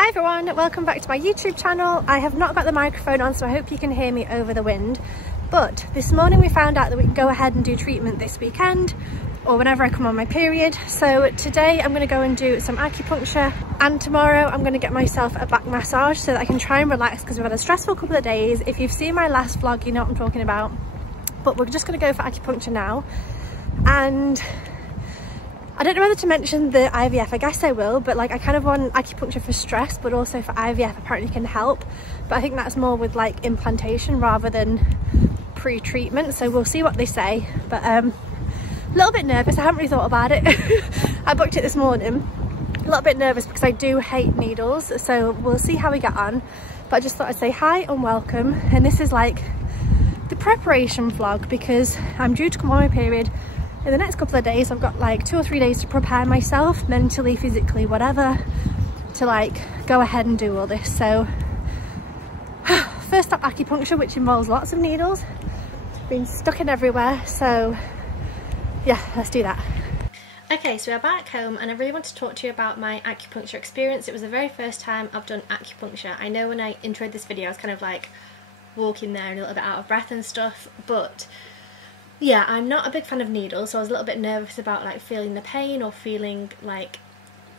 Hi everyone, welcome back to my YouTube channel. I have not got the microphone on, so I hope you can hear me over the wind. But this morning we found out that we can go ahead and do treatment this weekend or whenever I come on my period. So today I'm going to go and do some acupuncture, and tomorrow I'm going to get myself a back massage so that I can try and relax because we've had a stressful couple of days. If you've seen my last vlog, you know what I'm talking about. But we're just going to go for acupuncture now. And I don't know whether to mention the IVF, I guess I will, but like I kind of want acupuncture for stress, but also for IVF apparently can help. But I think that's more with like implantation rather than pre-treatment, so we'll see what they say. But a little bit nervous, I haven't really thought about it. I booked it this morning. A little bit nervous because I do hate needles, so we'll see how we get on. But I just thought I'd say hi and welcome, and this is like the preparation vlog because I'm due to come on my period in the next couple of days. I've got like 2 or 3 days to prepare myself mentally, physically, whatever, to like go ahead and do all this. So first up, acupuncture, which involves lots of needles, being stuck in everywhere. So yeah, let's do that. Okay, so we're back home and I really want to talk to you about my acupuncture experience. It was the very first time I've done acupuncture. I know when I introed this video I was kind of like walking there and a little bit out of breath and stuff, but yeah, I'm not a big fan of needles, so I was a little bit nervous about like feeling the pain or feeling like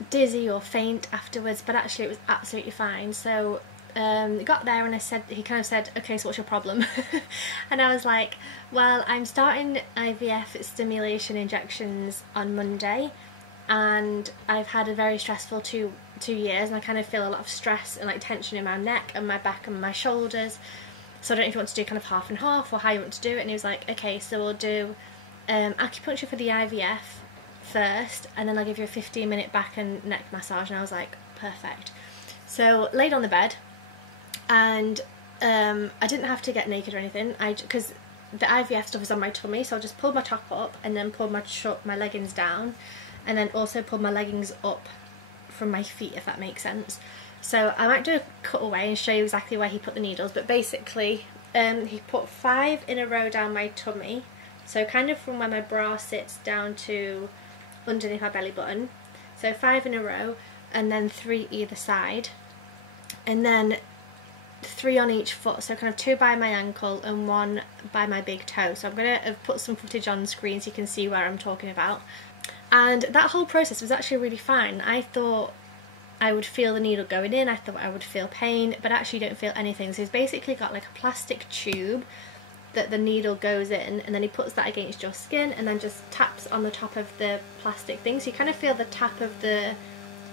dizzy or faint afterwards, but actually it was absolutely fine. So got there and he kind of said, okay, so what's your problem? And I was like, well, I'm starting IVF stimulation injections on Monday, and I've had a very stressful two years, and I kind of feel a lot of stress and like tension in my neck and my back and my shoulders. So I don't know if you want to do kind of half and half or how you want to do it. And he was like, okay, so we'll do acupuncture for the IVF first, and then I'll give you a 15-minute back and neck massage. And I was like, perfect. So laid on the bed, and I didn't have to get naked or anything, because the IVF stuff is on my tummy, so I just pulled my top up and then pulled my leggings down, and then also pulled my leggings up from my feet, if that makes sense. So I might do a cutaway and show you exactly where he put the needles, but basically he put 5 in a row down my tummy, so kind of from where my bra sits down to underneath my belly button, so 5 in a row, and then 3 either side, and then 3 on each foot, so kind of 2 by my ankle and 1 by my big toe. So I'm going to put some footage on screen so you can see where I'm talking about. And that whole process was actually really fine. I thought I would feel the needle going in, I thought I would feel pain, but actually you don't feel anything. So he's basically got like a plastic tube that the needle goes in, and then he puts that against your skin and then just taps on the top of the plastic thing. So you kind of feel the tap of the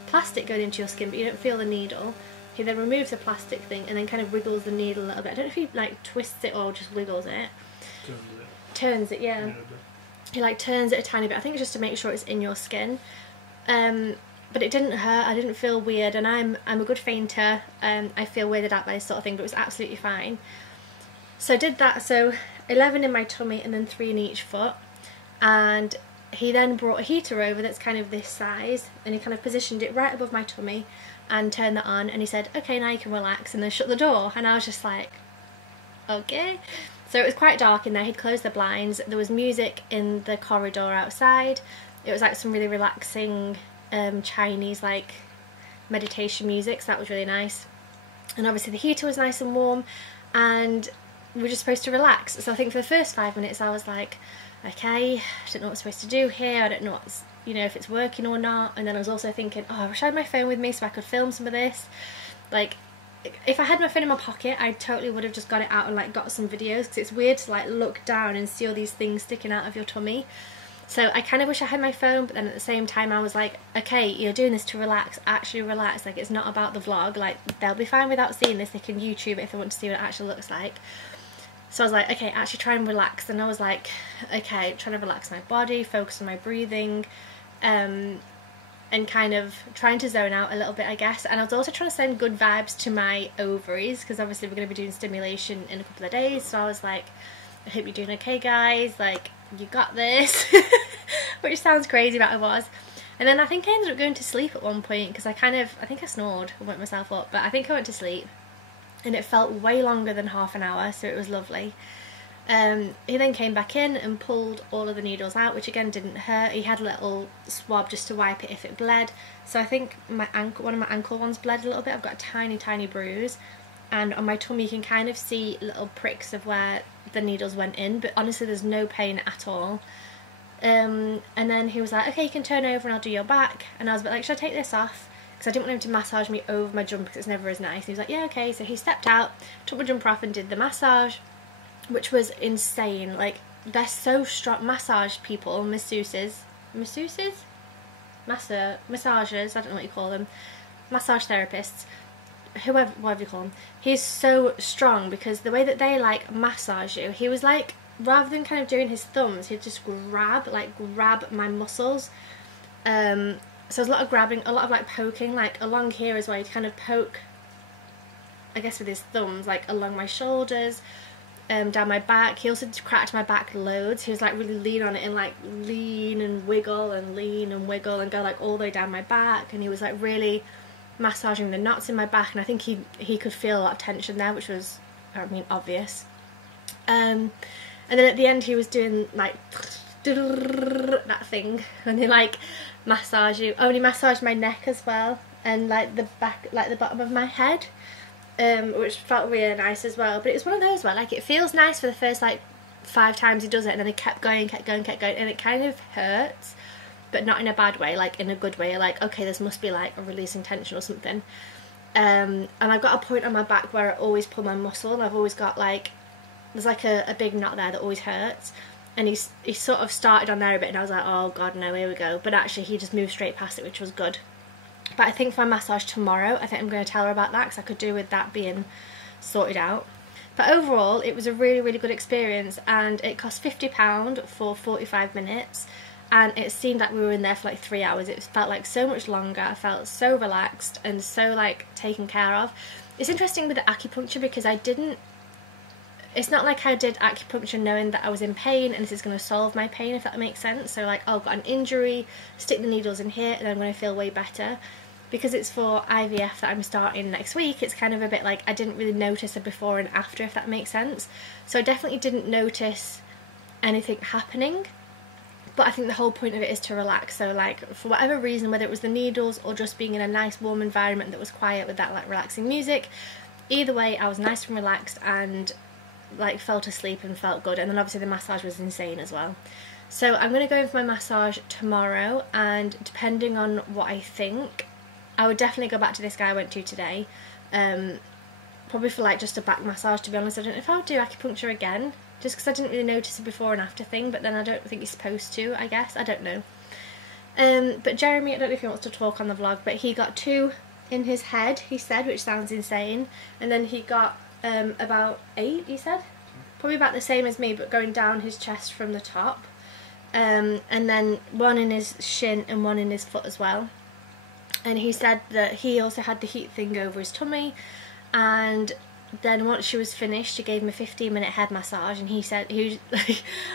plastic going into your skin, but you don't feel the needle. He then removes the plastic thing and then kind of wiggles the needle a little bit. I don't know if he like twists it or just wiggles it. Turns it, yeah. He like turns it a tiny bit. I think it's just to make sure it's in your skin. But it didn't hurt, I didn't feel weird, and I'm a good fainter. I feel weirded out by this sort of thing, but it was absolutely fine. So I did that, so 11 in my tummy and then 3 in each foot. And he then brought a heater over that's kind of this size, and he kind of positioned it right above my tummy and turned that on, and he said, okay, now you can relax, and then shut the door. And I was just like, okay. So it was quite dark in there. He'd closed the blinds, there was music in the corridor outside. It was like some really relaxing Chinese like meditation music, so that was really nice. And obviously the heater was nice and warm, and we were just supposed to relax. So I think for the first 5 minutes I was like, okay, I don't know what I'm supposed to do here, I don't know what's, you know, if it's working or not. And then I was also thinking, oh, I wish I had my phone with me so I could film some of this. Like, if I had my phone in my pocket, I totally would have just got it out and like got some videos, because it's weird to like look down and see all these things sticking out of your tummy. So I kind of wish I had my phone, but then at the same time I was like, okay, you're doing this to relax, actually relax, like it's not about the vlog, like they'll be fine without seeing this, they can YouTube it if they want to see what it actually looks like. So I was like, okay, actually try and relax. And I was like, okay, trying to relax my body, focus on my breathing, and kind of trying to zone out a little bit, I guess. And I was also trying to send good vibes to my ovaries, because obviously we're going to be doing stimulation in a couple of days, so I was like, I hope you're doing okay, guys, like, you got this. Which sounds crazy, but I was. And then I think I ended up going to sleep at one point, because I think I snored and woke myself up, but I think I went to sleep, and it felt way longer than half an hour, so it was lovely. He then came back in and pulled all of the needles out, which again didn't hurt. He had a little swab just to wipe it if it bled. So I think my ankle, one of my ankle ones bled a little bit. I've got a tiny, tiny bruise, and on my tummy you can kind of see little pricks of where the needles went in, but honestly there's no pain at all. And then he was like, okay, you can turn over and I'll do your back. And I was a bit like, should I take this off? Because I didn't want him to massage me over my jumper because it's never as nice. And he was like, yeah, okay. So he stepped out, took my jumper off and did the massage, which was insane. Like, they're so strong. Massage people, masseuses, massagers, I don't know what you call them, massage therapists, whoever, whatever you call them. He's so strong because the way that they like massage you, he was like, rather than kind of doing his thumbs, he'd just grab my muscles. So there's a lot of grabbing, a lot of like poking, like along here as well. He'd kind of poke, I guess with his thumbs, like along my shoulders, down my back. He also cracked my back loads. He was like really lean on it and like lean and wiggle and lean and wiggle and go like all the way down my back. And he was like really massaging the knots in my back, and I think he could feel a lot of tension there, which was, I mean, obvious. And then at the end he was doing like that thing when they like massage you. Oh, and he massaged my neck as well, and like the back, like the bottom of my head, which felt really nice as well. But it was one of those where like it feels nice for the first like 5 times he does it, and then he kept going, and it kind of hurts, but not in a bad way, like in a good way, like okay, this must be like a releasing tension or something. And I've got a point on my back where I always pull my muscle, and I've always got like, there's like a big knot there that always hurts, and he sort of started on there a bit, and I was like, oh god, no, here we go. But actually he just moved straight past it, which was good. But I think for my massage tomorrow, I think I'm going to tell her about that, because I could do with that being sorted out. But overall it was a really, really good experience, and it cost £50 for 45 minutes, and it seemed like we were in there for like 3 hours. It felt like so much longer. I felt so relaxed and so like taken care of. It's interesting with the acupuncture because it's not like I did acupuncture knowing that I was in pain and this is going to solve my pain, if that makes sense. So like, oh, I've got an injury, stick the needles in here and I'm going to feel way better. Because it's for IVF that I'm starting next week, it's kind of a bit like I didn't really notice a before and after, if that makes sense. So I definitely didn't notice anything happening, but I think the whole point of it is to relax. So like, for whatever reason, whether it was the needles or just being in a nice warm environment that was quiet with that like relaxing music, either way I was nice and relaxed and like felt asleep and felt good. And then obviously the massage was insane as well. So I'm going to go in for my massage tomorrow, and depending on what I think, I would definitely go back to this guy I went to today, probably for like just a back massage, to be honest. I don't know if I would do acupuncture again, just because I didn't really notice a before and after thing, but then I don't think you're supposed to, I guess, I don't know. But Jeremy, I don't know if he wants to talk on the vlog, but he got 2 in his head, he said, which sounds insane, and then he got about 8, he said, probably about the same as me, but going down his chest from the top, and then 1 in his shin and 1 in his foot as well. And he said that he also had the heat thing over his tummy, and then once she was finished, she gave him a 15-minute head massage, and he said,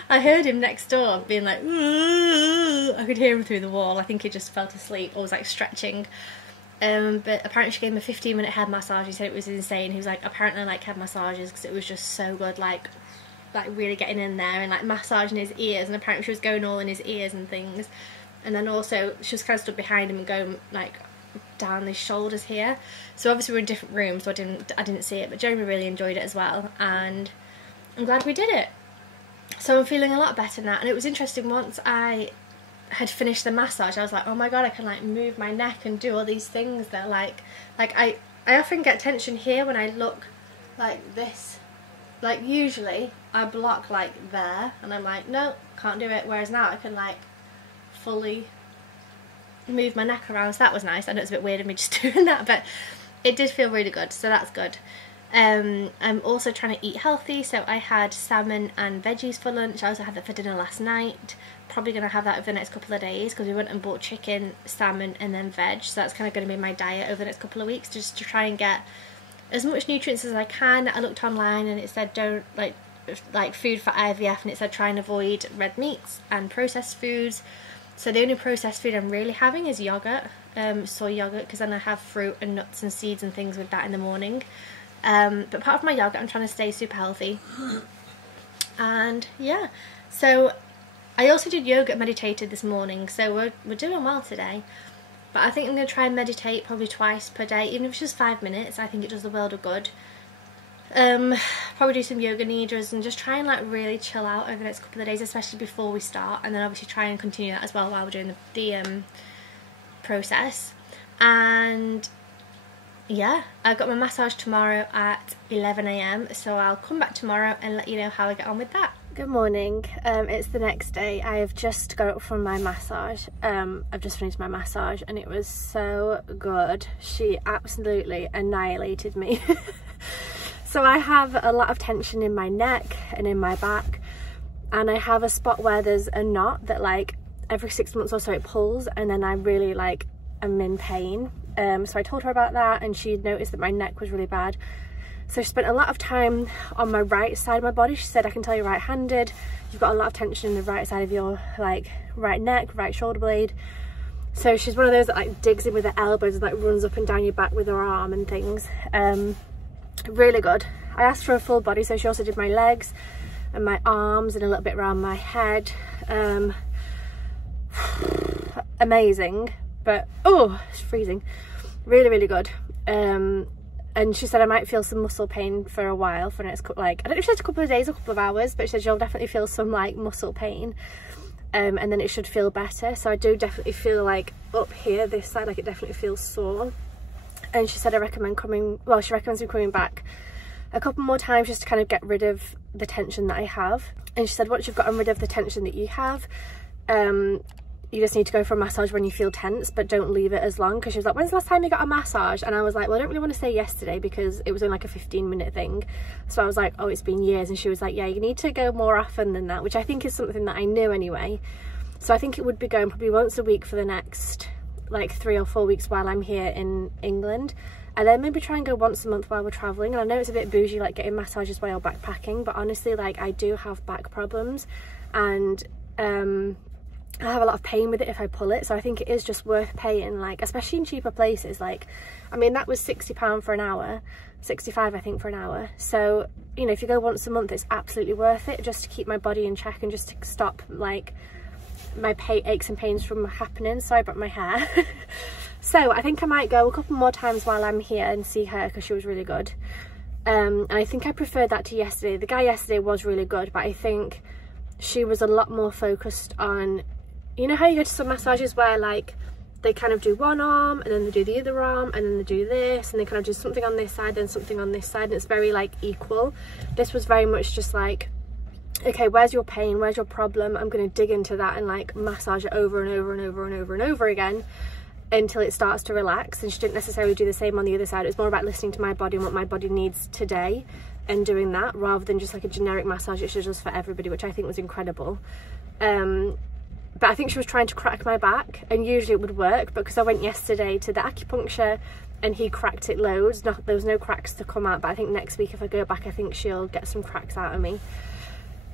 I heard him next door being like, ooh, I could hear him through the wall. I think he just fell asleep or was like stretching. But apparently she gave him a 15-minute head massage. He said it was insane. He was like, apparently I like head massages because it was just so good, like really getting in there and like massaging his ears, and apparently she was going all in his ears and things. And then also she was kind of stood behind him and going like down his shoulders here. So obviously we're in different rooms, so I didn't see it, but Jeremy really enjoyed it as well, and I'm glad we did it. So I'm feeling a lot better now. And it was interesting, once I had finished the massage, I was like, oh my god, I can like move my neck and do all these things that like I often get tension here when I look like this. Like usually I block like there and I'm like, no, can't do it, whereas now I can like fully move my neck around. So that was nice. I know it's a bit weird of me just doing that, but it did feel really good, so that's good. I'm also trying to eat healthy, so I had salmon and veggies for lunch. I also had that for dinner last night. Probably going to have that over the next couple of days, because we went and bought chicken, salmon and then veg, so that's kind of going to be my diet over the next couple of weeks, just to try and get as much nutrients as I can. I looked online and it said don't like food for IVF, and it said try and avoid red meats and processed foods. So the only processed food I'm really having is yogurt, soy yogurt, because then I have fruit and nuts and seeds and things with that in the morning. But apart from my yogurt, I'm trying to stay super healthy. And yeah, so I also did yoga, meditated this morning, so we're doing well today. But I think I'm going to try and meditate probably twice per day, even if it's just 5 minutes. I think it does the world of good. Probably do some yoga nidras and just try and like really chill out over the next couple of days, especially before we start, and then obviously try and continue that as well while we're doing the process. And yeah, I've got my massage tomorrow at 11 AM, so I'll come back tomorrow and let you know how I get on with that. Good morning. It's the next day. I have just got up from my massage. I've just finished my massage and it was so good. She absolutely annihilated me. So I have a lot of tension in my neck and in my back, and I have a spot where there's a knot that like every 6 months or so it pulls, and then I really like am in pain. So I told her about that, and she noticed that my neck was really bad. So she spent a lot of time on my right side of my body. She said, I can tell you're right-handed. You've got a lot of tension in the right side of your like right neck, right shoulder blade. So she's one of those that like digs in with her elbows and like runs up and down your back with her arm and things. Really good. I asked for a full body, so she also did my legs and my arms and a little bit around my head. Amazing, but oh, it's freezing. Really, really good. And she said I might feel some muscle pain for a while for the next couple, like, I don't know if she said a couple of days or a couple of hours, but she said you'll definitely feel some like muscle pain, and then it should feel better. So I do definitely feel like up here, this side, like it definitely feels sore. And she said I recommend coming, well, she recommends me coming back a couple more times just to kind of get rid of the tension that I have. And she said once you've gotten rid of the tension that you have, you just need to go for a massage when you feel tense, but don't leave it as long. Because she was like, when's the last time you got a massage? And I was like, well, I don't really want to say yesterday because it was only like a 15-minute thing. So I was like, oh, it's been years. And she was like, yeah, you need to go more often than that, which I think is something that I knew anyway. So I think it would be going probably once a week for the next like 3 or 4 weeks while I'm here in England, and then maybe try and go once a month while we're traveling. And I know it's a bit bougie like getting massages while backpacking, but honestly, like I do have back problems, and I have a lot of pain with it if I pull it, so I think it is just worth paying, like especially in cheaper places. Like, I mean, that was £60 for an hour, 65 I think for an hour. So you know, if you go once a month, it's absolutely worth it, just to keep my body in check and just to stop like my aches and pains from happening. Sorry about my hair. So I think I might go a couple more times while I'm here and see her, because she was really good. And I think I preferred that to yesterday. The guy yesterday was really good, but I think she was a lot more focused on, you know how you go to some massages where like they kind of do one arm and then they do the other arm and then they do this, and they kind of do something on this side then something on this side, and it's very like equal. This was very much just like, okay, where's your pain, where's your problem, I'm going to dig into that and like massage it over and over and over and over and over again until it starts to relax. And she didn't necessarily do the same on the other side. It was more about listening to my body and what my body needs today and doing that, rather than just like a generic massage that she does for everybody, which I think was incredible. But I think she was trying to crack my back, and usually it would work, but because I went yesterday to the acupuncture and he cracked it loads, there was no cracks to come out. But I think next week if I go back, I think she'll get some cracks out of me.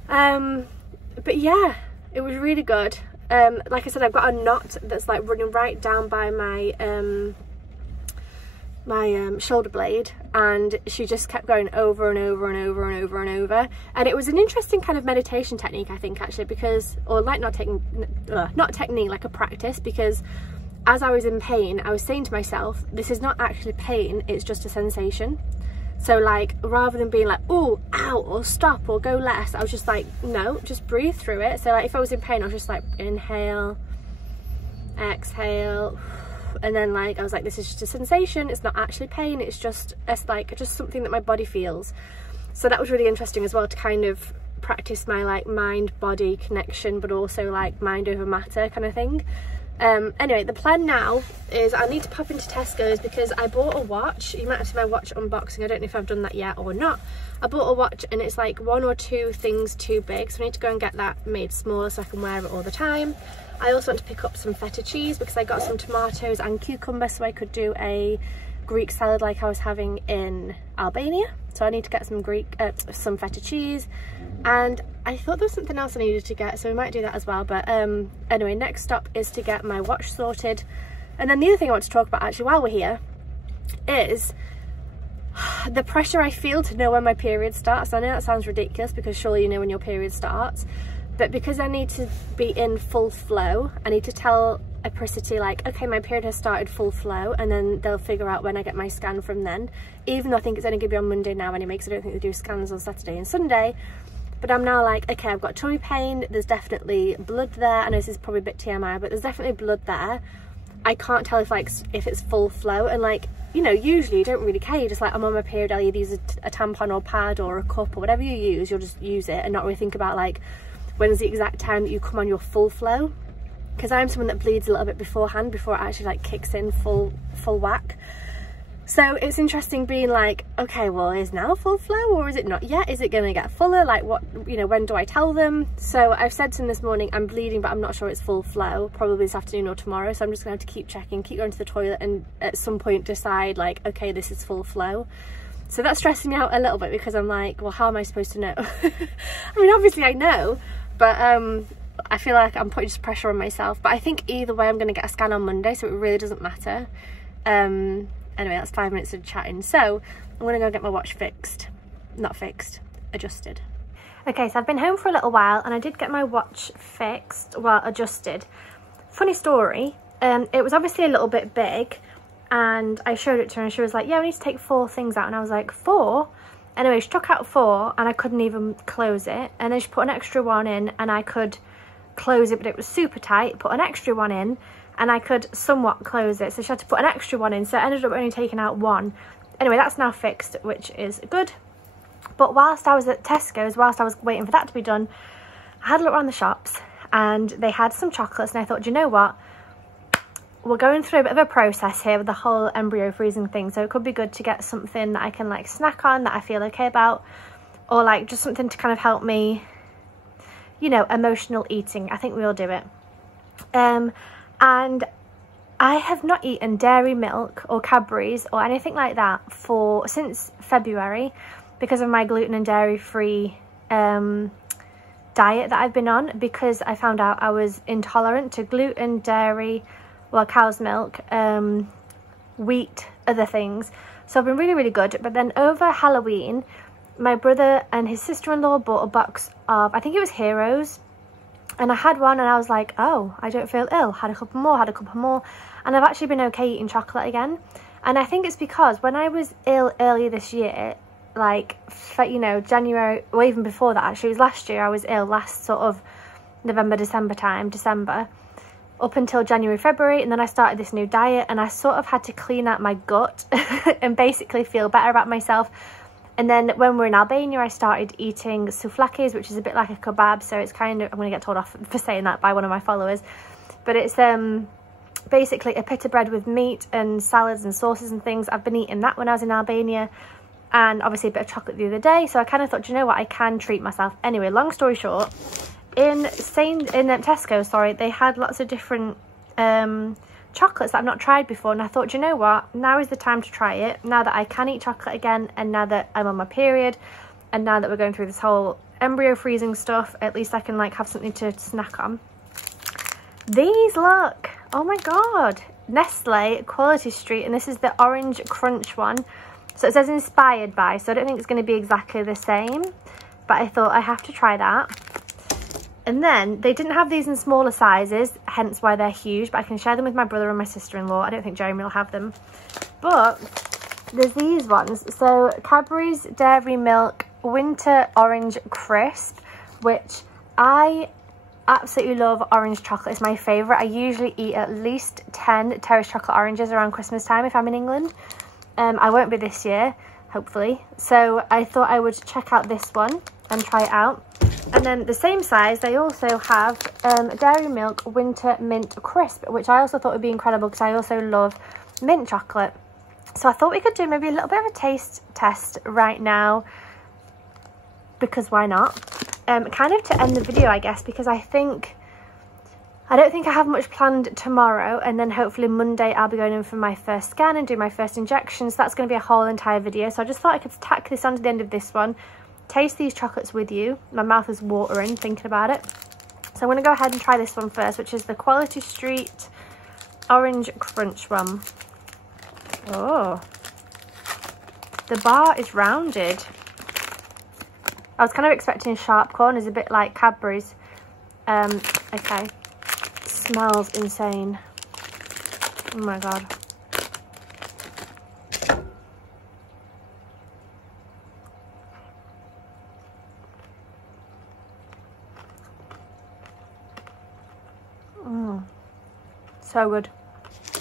But yeah, it was really good. Like I said, I've got a knot that's like running right down by my shoulder blade, and she just kept going over and over and over and over and over. And it was an interesting kind of meditation technique, I think, actually, because, or like not technique, like a practice, because as I was in pain, I was saying to myself, this is not actually pain, it's just a sensation. So like, rather than being like, oh, ow, or stop, or go less, I was just like, no, just breathe through it. So like, if I was in pain, I was just like, inhale, exhale, and then like, I was like, this is just a sensation, it's not actually pain, it's just something that my body feels. So that was really interesting as well, to kind of practice my like mind-body connection, but also like mind over matter kind of thing. Anyway, the plan now is I need to pop into Tesco's because I bought a watch. You might have seen my watch unboxing. I don't know if I've done that yet or not. I bought a watch and it's like 1 or 2 things too big, so I need to go and get that made smaller so I can wear it all the time. I also want to pick up some feta cheese because I got some tomatoes and cucumber, so I could do a Greek salad like I was having in Albania. So I need to get some feta cheese, and I thought there was something else I needed to get, so we might do that as well. But anyway, next stop is to get my watch sorted. And then the other thing I want to talk about actually while we're here is the pressure I feel to know when my period starts. I know that sounds ridiculous because surely you know when your period starts, but because I need to be in full flow, I need to tell apricity like, okay, my period has started full flow, and then they'll figure out when I get my scan from then, even though I think it's only going to be on Monday now anyway, because I don't think they do scans on Saturday and Sunday. But I'm now like, okay, I've got tummy pain, there's definitely blood there. I know this is probably a bit TMI, but there's definitely blood there. I can't tell if it's full flow, and like, you know, usually you don't really care, you're just like, I'm on my period, I'll either use a tampon or pad or a cup or whatever you use, you'll just use it and not really think about like, when's the exact time that you come on your full flow. Because I'm someone that bleeds a little bit beforehand, before it actually like kicks in full whack. So it's interesting being like, okay, well, is now full flow or is it not yet? Is it going to get fuller? Like what, you know, when do I tell them? So I've said to them this morning, I'm bleeding, but I'm not sure it's full flow, probably this afternoon or tomorrow. So I'm just going to have to keep checking, keep going to the toilet, and at some point decide like, okay, this is full flow. So that's stressing me out a little bit, because I'm like, well, how am I supposed to know? I mean, obviously I know, but I feel like I'm putting just pressure on myself. But I think either way I'm going to get a scan on Monday, so it really doesn't matter. Anyway, that's 5 minutes of chatting. So I'm going to go get my watch fixed. Not fixed, adjusted. Okay, so I've been home for a little while and I did get my watch fixed, well, adjusted. Funny story, it was obviously a little bit big, and I showed it to her and she was like, yeah, we need to take 4 things out. And I was like, 4? Anyway, she took out 4 and I couldn't even close it. And then she put an extra one in and I could close it, but it was super tight. Put an extra one in and I could somewhat close it, so she had to put an extra one in, so I ended up only taking out 1. Anyway, that's now fixed, which is good. But whilst I was at Tesco's, whilst I was waiting for that to be done, I had a look around the shops and they had some chocolates, and I thought, do you know what, we're going through a bit of a process here with the whole embryo freezing thing, so it could be good to get something that I can like snack on, that I feel okay about, or like just something to kind of help me, you know, emotional eating. I think we'll do it. And I have not eaten dairy milk or Cadbury's or anything like that since February, because of my gluten and dairy free diet that I've been on, because I found out I was intolerant to gluten, dairy, well, cow's milk, wheat, other things. So I've been really, really good. But then over Halloween, my brother and his sister-in-law bought a box of, I think it was Heroes. And I had one and I was like, oh, I don't feel ill. Had a couple more, and I've actually been okay eating chocolate again. And I think it's because when I was ill earlier this year, like, you know, January, or even before that actually, it was last year I was ill, last sort of November, December, up until January, February, and then I started this new diet and I sort of had to clean out my gut and basically feel better about myself. And then when we're in Albania, I started eating souvlakis, which is a bit like a kebab. So it's kind of, I'm going to get told off for saying that by one of my followers. But it's basically a pita bread with meat and salads and sauces and things. I've been eating that when I was in Albania. And obviously a bit of chocolate the other day. So I kind of thought, you know what, I can treat myself. Anyway, long story short, in Tesco, sorry, they had lots of different chocolates that I've not tried before, and I thought, you know what, now is the time to try it, now that I can eat chocolate again, and now that I'm on my period, and now that we're going through this whole embryo freezing stuff, at least I can like have something to snack on. These, look, oh my god, Nestle Quality Street, and this is the orange crunch one. So it says inspired by, so I don't think it's going to be exactly the same, but I thought I have to try that. And then they didn't have these in smaller sizes, hence why they're huge, but I can share them with my brother and my sister-in-law. I don't think Jeremy will have them. But there's these ones. So Cadbury's Dairy Milk Winter Orange Crisp, which I absolutely love. Orange chocolate is my favourite. I usually eat at least 10 Terrace chocolate oranges around Christmas time if I'm in England. I won't be this year, hopefully. So I thought I would check out this one and try it out. And then the same size, they also have Dairy Milk Winter Mint Crisp, which I also thought would be incredible because I also love mint chocolate. So I thought we could do maybe a little bit of a taste test right now, because why not? Kind of to end the video, I guess, because I don't think I have much planned tomorrow, and then hopefully Monday I'll be going in for my first scan and do my first injection, so that's going to be a whole entire video. So I just thought I could tack this on to the end of this one, taste these chocolates with you. My mouth is watering thinking about it. So I'm going to go ahead and try this one first, which is the Quality Street Orange Crunch one. Oh, The bar is rounded. I was kind of expecting sharp corners, a bit like Cadbury's. Okay. Smells insane. Oh my god. So good.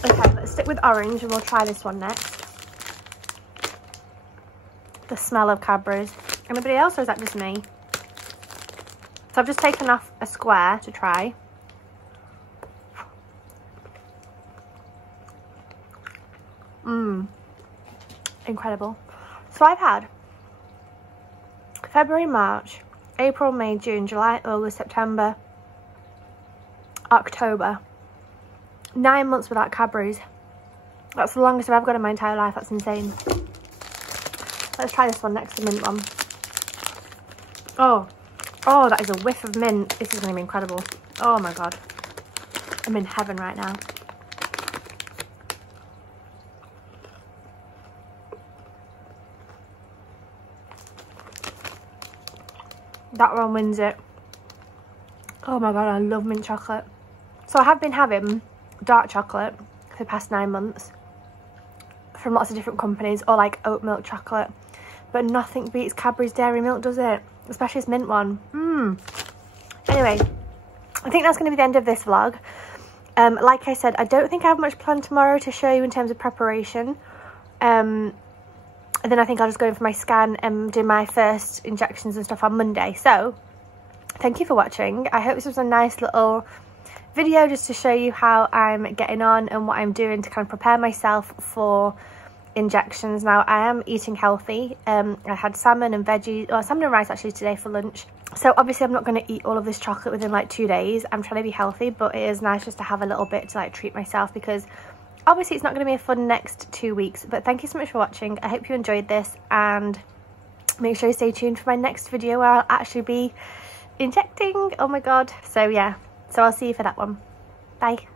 Okay, let's stick with orange and we'll try this one next. The smell of Cadbury's. Anybody else, or is that just me? So I've just taken off a square to try. Incredible. So I've had February, March, April, May, June, July, August, September, October. 9 months without Cadbury's. That's the longest I've ever got in my entire life. That's insane. Let's try this one next, the mint one. Oh, that is a whiff of mint. This is going to be incredible. Oh my god. I'm in heaven right now. That one wins it. Oh my god, I love mint chocolate. So I have been having dark chocolate for the past 9 months from lots of different companies, or like oat milk chocolate, but nothing beats Cadbury's dairy milk, does it? Especially this mint one. Anyway, I think that's going to be the end of this vlog. Like I said, I don't think I have much planned tomorrow to show you in terms of preparation. And then I think I'll just go in for my scan and do my first injections and stuff on Monday. So thank you for watching. I hope this was a nice little video just to show you how I'm getting on and what I'm doing to kind of prepare myself for injections. Now I am eating healthy. I had salmon and veggies, or salmon and rice actually today for lunch. So obviously I'm not going to eat all of this chocolate within like 2 days. I'm trying to be healthy, but it is nice just to have a little bit to like treat myself, because obviously it's not going to be a fun next 2 weeks. But thank you so much for watching. I hope you enjoyed this, and make sure you stay tuned for my next video where I'll actually be injecting. Oh my god. So yeah, so I'll see you for that one. Bye.